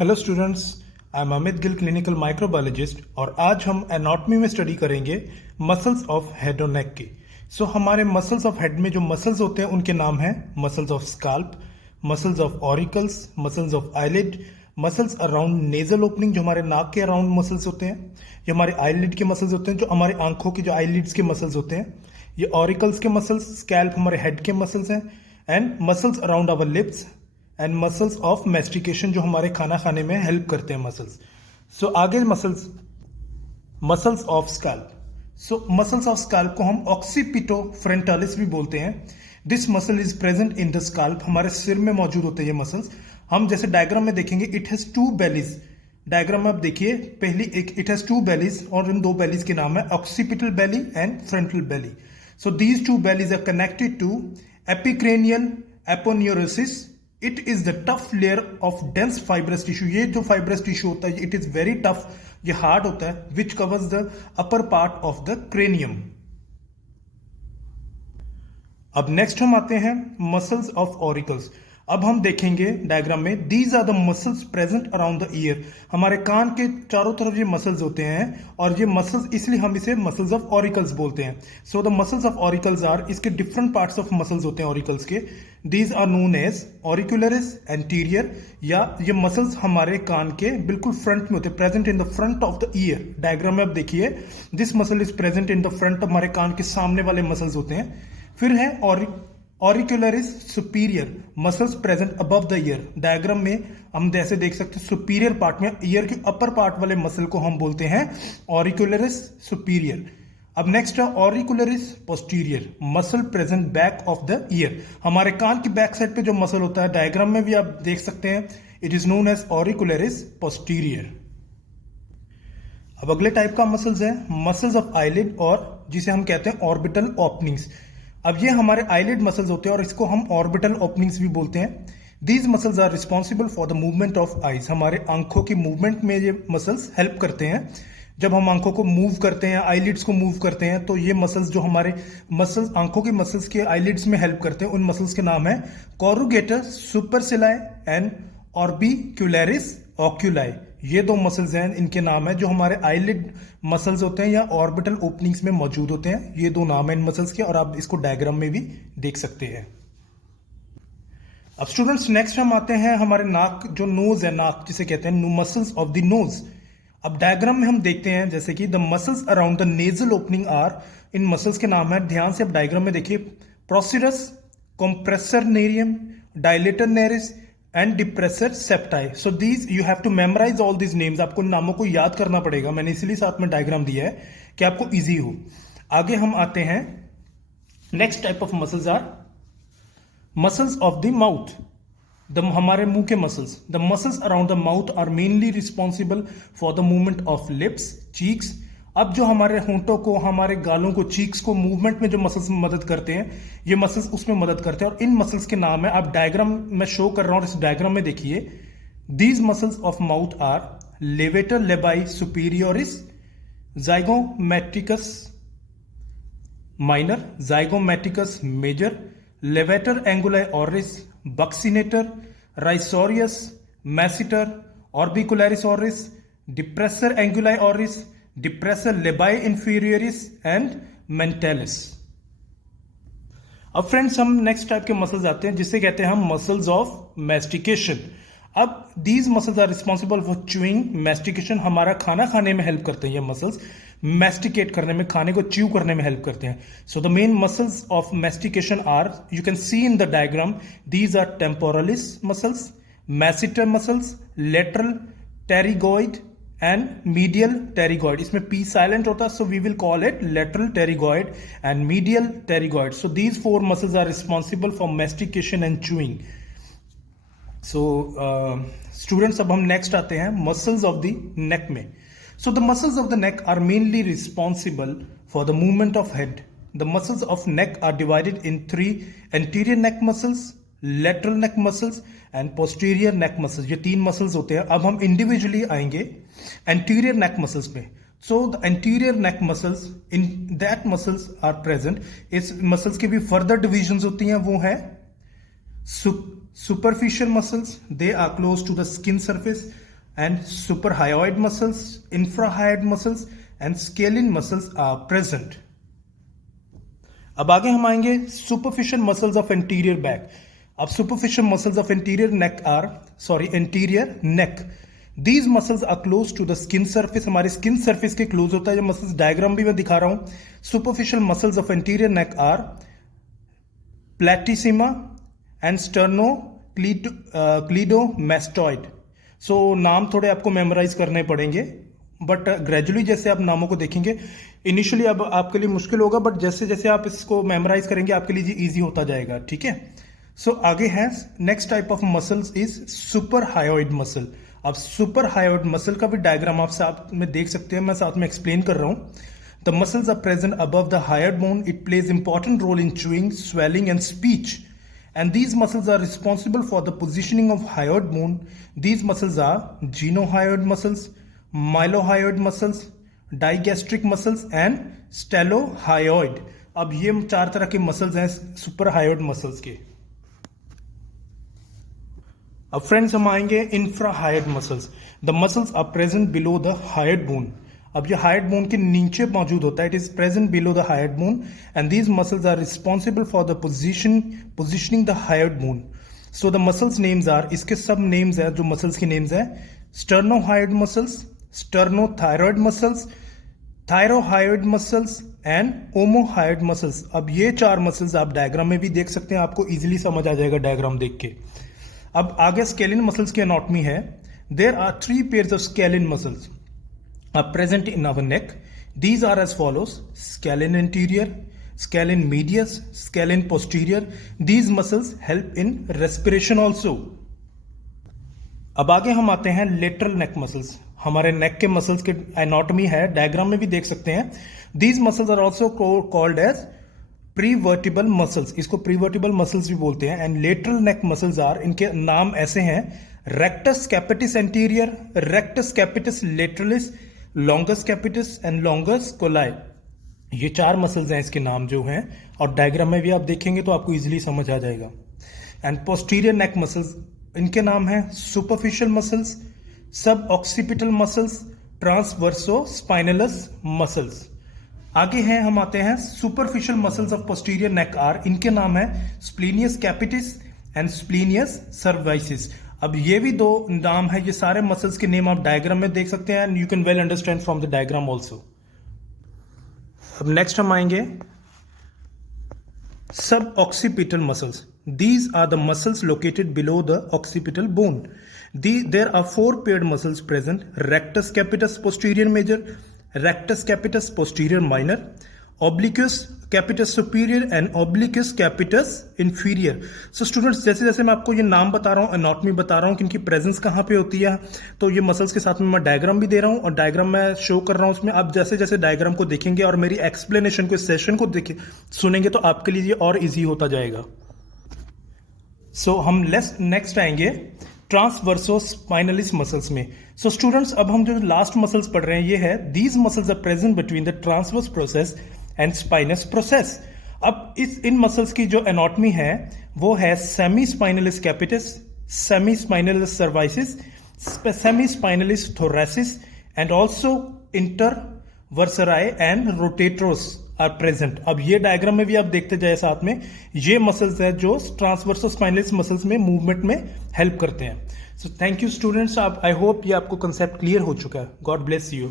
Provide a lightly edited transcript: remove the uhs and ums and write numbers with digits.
Hello students, I am Amit Gill, clinical microbiologist. और आज हम एनाटॉमी में स्टडी करेंगे मसल्स ऑफ हेड और नेक की। हमारे मसल्स ऑफ हेड में जो मसल्स होते हैं उनके नाम हैं muscles of scalp, muscles of auricles, muscles of eyelid, muscles around nasal opening जो हमारे नाक के अराउंड मसल्स होते हैं, ये हमारे आईलिड के मसल्स होते हैं जो हमारी आंखों की जो आईलिड्स के मसल्स होते हैं, ये ऑरिकल्स के मसल्स, स्कैल्प हमारे हेड के मसल्स हैं, and muscles around our lips and muscles of mastication जो हमारे खाना खाने में हेल्प करते हैं मसल्स। आगे muscles of scalp. Muscles of scalp को हम ऑक्सीपिटो फ्रंटालिस भी बोलते हैं। This muscle is present in the scalp, हमारे सिर में मौजूद होते हैं ये मसल्स। हम जैसे डायग्राम में देखेंगे, इट हैज टू बेलीज। डायग्राम में आप देखिए, पहली एक इट हैज टू बेलीज और इन दो बेलीज के नाम है occipital belly and frontal belly. So these two bellies are connected to epicranial aponeurosis. It is the tough layer of dense fibrous tissue. ये जो फाइब्रस टिश्यू होता है इट इज वेरी टफ, ये हार्ड होता है, which covers the upper part of the cranium. अब next हम आते हैं मसल्स ऑफ ऑरिकल्स। अब हम देखेंगे डायग्राम में, these are the muscles present around the ear. हमारे कान के चारों तरफ ये मसल्स होते हैं और ये मसल्स, इसलिए हम इसे मसल्स ऑफ ऑरिकल्स बोलते हैं। So the muscles of auricles are, इसके डिफरेंट पार्ट्स ऑफ मसल्स होते हैं ऑरिकल्स के। These are known as auricularis anterior, या ये मसल्स हमारे कान के बिल्कुल फ्रंट में होते हैं, present in the front of the ear. Diagram में आप देखिए, this muscle is present in the front, हमारे कान के सामने वाले मसल्स होते हैं। फिर है auricularis superior, muscles present above the ear. Diagram में हम जैसे देख सकते हैं, सुपीरियर पार्ट में, ईयर के अपर पार्ट वाले मसल को हम बोलते हैं ऑरिकुलरिस सुपीरियर। अब नेक्स्ट है auricularis posterior, muscle present back of the ear. हमारे कान की बैक साइड पे जो मसल होता है, डायग्राम में भी आप देख सकते हैं, it is known as auricularis posterior. अब अगले टाइप का मसल्स है मसल्स ऑफ आईलिड, और जिसे हम कहते हैं ऑर्बिटल ओपनिंग्स। अब ये हमारे आईलिड मसल्स होते हैं और इसको हम ऑर्बिटल ओपनिंग्स भी बोलते हैं। These muscles are responsible for the movement of eyes. हमारे आंखों की मूवमेंट में ये मसल्स हेल्प करते हैं। जब हम आंखों को मूव करते हैं, आईलिड्स को मूव करते हैं, तो ये मसल्स जो हमारे मसल्स, आंखों के मसल्स के आईलिड्स में हेल्प करते हैं, उन मसल्स के नाम है कोरुगेटर सुपरसिलाई एंड ऑर्बिक्युलरिस ऑक्यूलाई। ये दो मसल्स हैं, इनके नाम है, जो हमारे आईलिड मसल्स होते हैं या ऑर्बिटल ओपनिंग्स में मौजूद होते हैं। ये दो नाम है इन मसल्स के, और आप इसको डायग्राम में भी देख सकते हैं। अब स्टूडेंट्स नेक्स्ट हम आते हैं हमारे नाक, जो नोज है, नाक जिसे कहते हैं, मसल्स ऑफ द नोज। अब डायग्राम में हम देखते हैं जैसे कि the muscles around the nasal opening are, इन मसल्स के नाम है, ध्यान से आप डायग्राम में देखिए, procerus, compressor narium, dilator naris and depressor septi. So these you have to memorise all these names. आपको इन नामों को याद करना पड़ेगा, मैंने इसलिए साथ में डायग्राम दिया है कि आपको इजी हो। आगे हम आते हैं, next type of muscles are muscles of the mouth, हमारे मुंह के मसल्स। The muscles around the mouth are mainly responsible for the movement of lips, cheeks. अब जो हमारे होंठों को, हमारे गालों को, चीक्स को मूवमेंट में जो मसल्स मदद करते हैं, ये मसल्स उसमें मदद करते हैं, और इन मसल्स के नाम है, आप डायग्राम में शो कर रहा हूं, इस डायग्राम में देखिए, these muscles of mouth are levator labii superioris, zygomaticus minor, zygomaticus major, levator anguli oris, buccinator, risorius, masseter, orbicularis oris, depressor anguli oris, depressor labii inferioris and mentalis. अब friends हम next type के muscles आते हैं, जिसे कहते हैं हम muscles of mastication. अब these muscles are responsible for chewing, mastication, हमारा खाना खाने में हेल्प करते हैं ये मसल्स, मैस्टिकेट करने में, खाने को च्यू करने में हेल्प करते हैं। So the main muscles of mastication are, you can see in the diagram, these are temporalis muscles, masseter muscles, lateral pterygoid and medial pterygoid. इसमें पी साइलेंट होता है, so we will call it lateral pterygoid and medial pterygoid. So these four muscles are responsible for mastication and chewing. So students अब हम next आते हैं muscles of the neck में। So the muscles of the neck are mainly responsible for the movement of head. The muscles of neck are divided in three: anterior neck muscles, lateral neck muscles and posterior neck muscles. ये तीन muscles होते हैं। अब हम individually आएंगे anterior neck muscles पे। So the anterior neck muscles, in that muscles are present. इस muscles के भी further divisions होती हैं, वो है superficial muscles, they are close to the skin surface. and suprahyoid muscles, infrahyoid muscles and scalene muscles are present. अब आगे हम आएंगे superficial muscles of anterior back. अब superficial muscles of anterior neck. These muscles are close to the skin surface. हमारे skin surface के close होता है. ये मसल्स डायग्राम भी मैं दिखा रहा हूं. Superficial muscles of anterior neck are platysma and cleidomastoid. So नाम थोड़े आपको मेमोराइज करने पड़ेंगे, बट ग्रेजुअली जैसे आप नामों को देखेंगे, इनिशियली अब आपके लिए मुश्किल होगा, बट जैसे जैसे आप इसको मेमोराइज करेंगे आपके लिए इजी होता जाएगा. ठीक है. सो आगे है next type of muscles is suprahyoid muscle. अब सुपरहायोइड मसल का भी डायग्राम आप साथ में देख सकते हैं, मैं साथ में एक्सप्लेन कर रहा हूं. The muscles are present above the hyoid bone. It plays important role in chewing, swallowing and speech. And these muscles are responsible for the positioning of hyoid bone. These muscles are genohyoid muscles, mylohyoid muscles, digastric muscles and stellohyoid. अब ये 4 तरह के muscles हैं सुपरहायोइड muscles के. अब friends हम आएंगे infrahyoid muscles. The muscles are present below the hyoid bone. अब ये हायोइड बोन के नीचे मौजूद होता है. It is present below the hyoid bone and these muscles are responsible for the positioning the hyoid bone. So the muscles names are, इसके सब names है जो मसल्स के नेम्स है: sternohyoid muscles, sternothyroid muscles, thyrohyoid muscles and omohyoid muscles. अब ये 4 muscles आप diagram में भी देख सकते हैं, आपको इजिली समझ आ जाएगा डायग्राम देख के. अब आगे स्केलिन मसल्स की एनाटॉमी है. There are 3 pairs of scalene muscles are present in our neck. These are as follows: scalene anterior, scalene medius, scalene posterior. These muscles help in respiration also. अब आगे हम आते हैं लेटरल नेक मसल्स. हमारे नेक के muscles के anatomy है, diagram में भी देख सकते हैं. These muscles are also called as prevertebral muscles. इसको प्रीवर्टिबल मसल्स भी बोलते हैं. And lateral neck muscles are, इनके नाम ऐसे हैं: rectus capitis anterior, rectus capitis lateralis, longus capitis and longus colli. ये 4 मसल्स हैं इसके नाम जो हैं, और डायग्राम में भी आप देखेंगे तो आपको इजीली समझ आ जाएगा. एंड पोस्टीरियर नेक मसल्स, इनके नाम हैं superficial muscles, suboccipital muscles, transversospinalis muscles. आगे हैं हम आते हैं superficial muscles of posterior neck are, इनके नाम है स्प्लीनियस कैपिटिस एंड स्प्लीनियस सर्वाइसिस. अब ये भी 2 नाम है. ये सारे मसल्स के नेम आप डायग्राम में देख सकते हैं and you can well understand from the diagram also. अब नेक्स्ट हम आएंगे suboccipital muscles. These are the muscles located below the occipital bone. There are 4 paired muscles present: rectus capitis posterior major, rectus capitis posterior minor, obliquus capitis superior and obliquus capitis inferior. So students, जैसे जैसे मैं आपको ये नाम बता रहा हूँ, anatomy बता रहा हूँ कि इनकी प्रेजेंस कहाँ पे होती है, तो ये मसल्स के साथ में मैं डायग्राम भी दे रहा हूँ और डायग्राम मैं शो कर रहा हूँ उसमें. आप जैसे जैसे डायग्राम को देखेंगे और मेरी एक्सप्लेनेशन को, इस सेशन को देखे सुनेंगे तो आपके लिए ये और ईजी होता जाएगा. सो हम नेक्स्ट आएंगे ट्रांसवर्सो स्पाइनलिस मसल्स में. सो स्टूडेंट्स, अब हम जो लास्ट मसल्स पढ़ रहे हैं ये है: these muscles are present between the transverse process and spinous process. अब इन मसल्स की जो एनाटॉमी है वो है semispinalis capitis, semispinalis cervicis, semispinalis thoracis and also intertransversarii and rotatores are present. अब ये डायग्राम में भी आप देखते जाए साथ में, ये मसल्स है जो ट्रांसवर्सो स्पाइनलिस मसल्स में मूवमेंट में हेल्प करते हैं. So thank you students. I hope ये आपको कंसेप्ट क्लियर हो चुका है. God bless you.